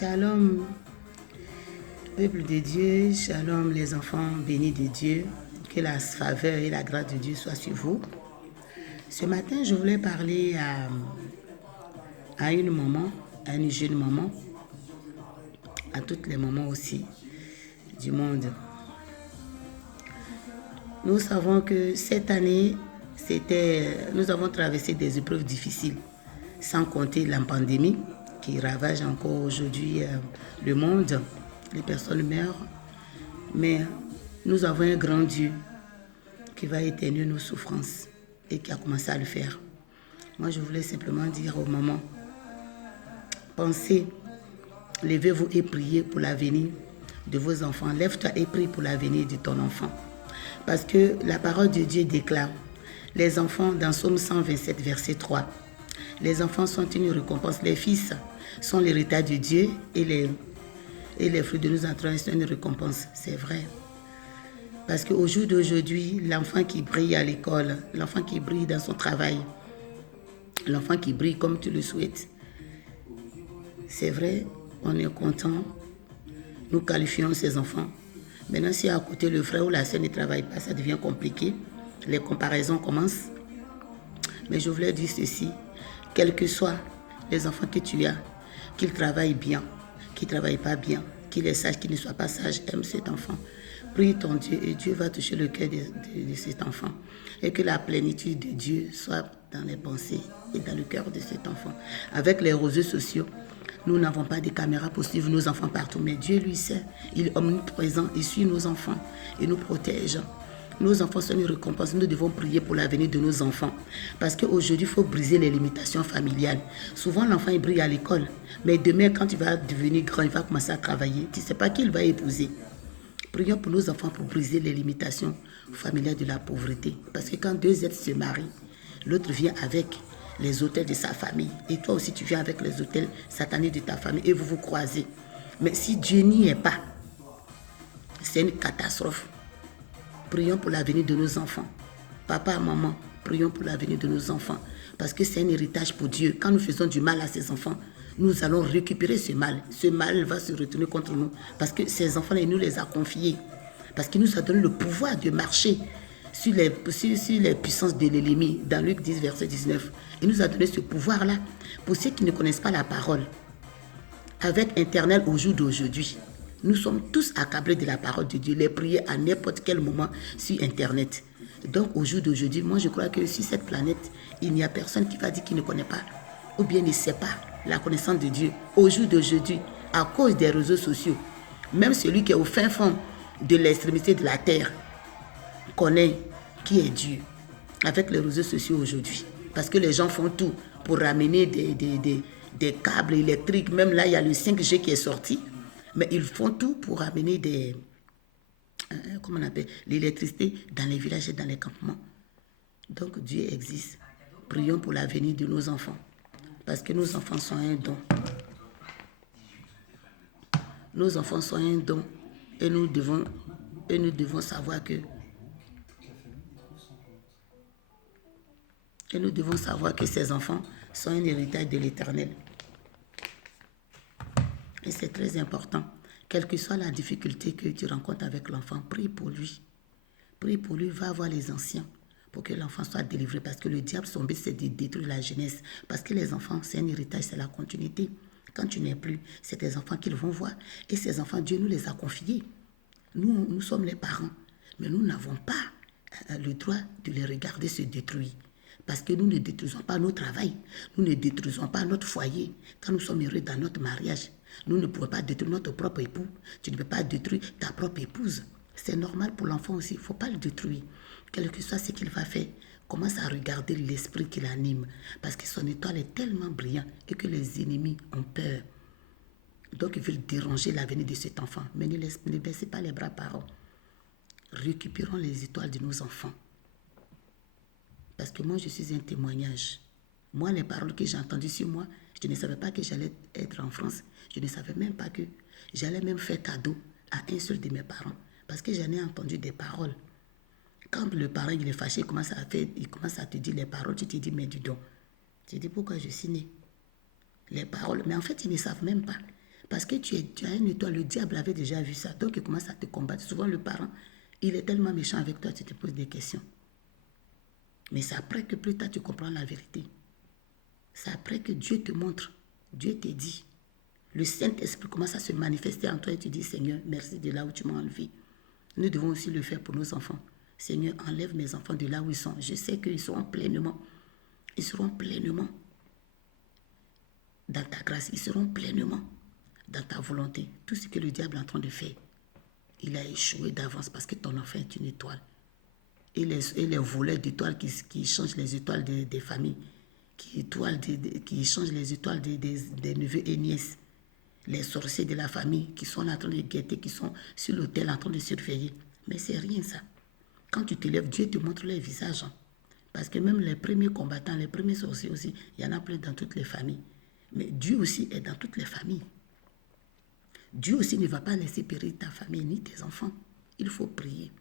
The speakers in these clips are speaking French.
Shalom, peuple de Dieu, shalom les enfants bénis de Dieu, que la faveur et la grâce de Dieu soient sur vous. Ce matin, je voulais parler à une maman, à une jeune maman, à toutes les mamans aussi du monde. Nous savons que cette année, nous avons traversé des épreuves difficiles, sans compter la pandémie qui ravage encore aujourd'hui le monde. Les personnes meurent, mais nous avons un grand Dieu qui va éteindre nos souffrances et qui a commencé à le faire. Moi, je voulais simplement dire aux mamans, pensez, levez-vous et priez pour l'avenir de vos enfants. Lève-toi et prie pour l'avenir de ton enfant. Parce que la parole de Dieu déclare, les enfants, dans Psaume 127, verset 3, les enfants sont une récompense, les fils sont l'héritage de Dieu et les fruits de nos entrailles sont une récompense. C'est vrai. Parce qu'au jour d'aujourd'hui, l'enfant qui brille à l'école, l'enfant qui brille dans son travail, l'enfant qui brille comme tu le souhaites, c'est vrai, on est content, nous qualifions ces enfants. Maintenant, si à côté le frère ou la sœur ne travaille pas, ça devient compliqué. Les comparaisons commencent. Mais je voulais dire ceci, quels que soient les enfants que tu as, qu'ils travaillent bien, qu'ils ne travaillent pas bien, qu'ils les sachent, qu'ils ne soient pas sages, aime cet enfant. Prie ton Dieu et Dieu va toucher le cœur de cet enfant. Et que la plénitude de Dieu soit dans les pensées et dans le cœur de cet enfant. Avec les réseaux sociaux, nous n'avons pas de caméras pour suivre nos enfants partout, mais Dieu lui sait, il est omniprésent, il suit nos enfants, il nous protège. Nos enfants sont une récompense, nous devons prier pour l'avenir de nos enfants. Parce qu'aujourd'hui, il faut briser les limitations familiales. Souvent, l'enfant, il brille à l'école, mais demain, quand il va devenir grand, il va commencer à travailler. Tu ne sais pas qui il va épouser. Prions pour nos enfants pour briser les limitations familiales de la pauvreté. Parce que quand deux êtres se marient, l'autre vient avec les hôtels de sa famille. Et toi aussi, tu viens avec les hôtels satanés de ta famille et vous vous croisez. Mais si Dieu n'y est pas, c'est une catastrophe. Prions pour l'avenir de nos enfants. Papa, maman, prions pour l'avenir de nos enfants. Parce que c'est un héritage pour Dieu. Quand nous faisons du mal à ces enfants, nous allons récupérer ce mal. Ce mal va se retourner contre nous. Parce que ces enfants-là, il nous les a confiés. Parce qu'il nous a donné le pouvoir de marcher sur les puissances de l'ennemi. Dans Luc 10, verset 19. Il nous a donné ce pouvoir-là. Pour ceux qui ne connaissent pas la parole, avec Internet au jour d'aujourd'hui, nous sommes tous accablés de la parole de Dieu, les prier à n'importe quel moment sur Internet. Donc au jour d'aujourd'hui, moi je crois que sur cette planète, il n'y a personne qui va dire qu'il ne connaît pas ou bien ne sait pas la connaissance de Dieu. Au jour d'aujourd'hui, à cause des réseaux sociaux, même celui qui est au fin fond de l'extrémité de la terre connaît qui est Dieu avec les réseaux sociaux aujourd'hui. Parce que les gens font tout pour ramener des câbles électriques. Même là, il y a le 5G qui est sorti. Mais ils font tout pour ramener comment on appelle, l'électricité dans les villages et dans les campements. Donc Dieu existe. Prions pour l'avenir de nos enfants. Parce que nos enfants sont un don. Nos enfants sont un don. Et nous devons savoir que ces enfants sont un héritage de l'Éternel. Et c'est très important. Quelle que soit la difficulté que tu rencontres avec l'enfant, prie pour lui. Prie pour lui, va voir les anciens pour que l'enfant soit délivré. Parce que le diable, son but, c'est de détruire la jeunesse. Parce que les enfants, c'est un héritage, c'est la continuité. Quand tu n'es plus, c'est tes enfants qu'ils vont voir. Et ces enfants, Dieu nous les a confiés. Nous sommes les parents. Mais nous n'avons pas le droit de les regarder se détruire. Parce que nous ne détruisons pas notre travail. Nous ne détruisons pas notre foyer. Quand nous sommes heureux dans notre mariage, nous ne pouvons pas détruire notre propre époux. Tu ne peux pas détruire ta propre épouse. C'est normal pour l'enfant aussi. Il ne faut pas le détruire. Quel que soit ce qu'il va faire, commence à regarder l'esprit qui l'anime. Parce que son étoile est tellement brillante et que les ennemis ont peur. Donc ils veulent déranger l'avenir de cet enfant. Mais ne baissez pas les bras, parents. Récupérons les étoiles de nos enfants. Parce que moi, je suis un témoignage. Moi, les paroles que j'ai entendues sur moi, je ne savais pas que j'allais être en France. Je ne savais même pas que j'allais même faire cadeau à un seul de mes parents. Parce que j'en ai entendu des paroles. Quand le parent il est fâché, il commence à te dire les paroles, tu te dis, mais dis donc. Tu te dis, pourquoi je suis né? Les paroles, mais en fait, ils ne savent même pas. Parce que tu as une étoile, le diable avait déjà vu ça. Donc il commence à te combattre. Souvent le parent, il est tellement méchant avec toi, tu te poses des questions. Mais c'est après que plus tard tu comprends la vérité. C'est après que Dieu te montre, Dieu te dit. Le Saint-Esprit commence à se manifester en toi et tu dis, Seigneur, merci de là où tu m'as enlevé. Nous devons aussi le faire pour nos enfants. Seigneur, enlève mes enfants de là où ils sont. Je sais qu'ils seront pleinement dans ta grâce. Ils seront pleinement dans ta volonté. Tout ce que le diable est en train de faire, il a échoué d'avance parce que ton enfant est une étoile. Et les voleurs d'étoiles qui changent les étoiles des familles, qui changent les étoiles des neveux et nièces, les sorciers de la famille qui sont en train de guetter, qui sont sur l'autel en train de surveiller. Mais c'est rien ça. Quand tu te lèves, Dieu te montre leur visage. Parce que même les premiers combattants, les premiers sorciers aussi, il y en a plein dans toutes les familles. Mais Dieu aussi est dans toutes les familles. Dieu aussi ne va pas laisser périr ta famille ni tes enfants. Il faut prier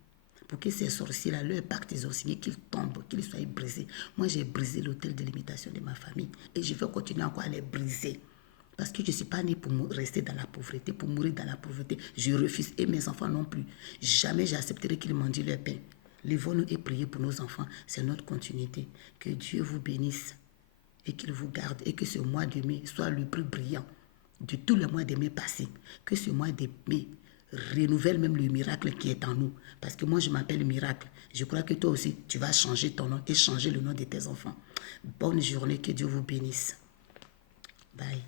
pour que ces sorciers-là, leur pacte sorciers, qu'ils tombent, qu'ils soient brisés. Moi, j'ai brisé l'autel de l'imitation de ma famille et je vais continuer encore à les briser. Parce que je ne suis pas née pour rester dans la pauvreté, pour mourir dans la pauvreté. Je refuse et mes enfants non plus. Jamais j'accepterai qu'ils mendient leur pain. Lèvons-nous et priez pour nos enfants. C'est notre continuité. Que Dieu vous bénisse et qu'il vous garde et que ce mois de mai soit le plus brillant de tous les mois de mai passés. Que ce mois de mai renouvelle même le miracle qui est en nous. Parce que moi, je m'appelle Miracle. Je crois que toi aussi, tu vas changer ton nom et changer le nom de tes enfants. Bonne journée, que Dieu vous bénisse. Bye.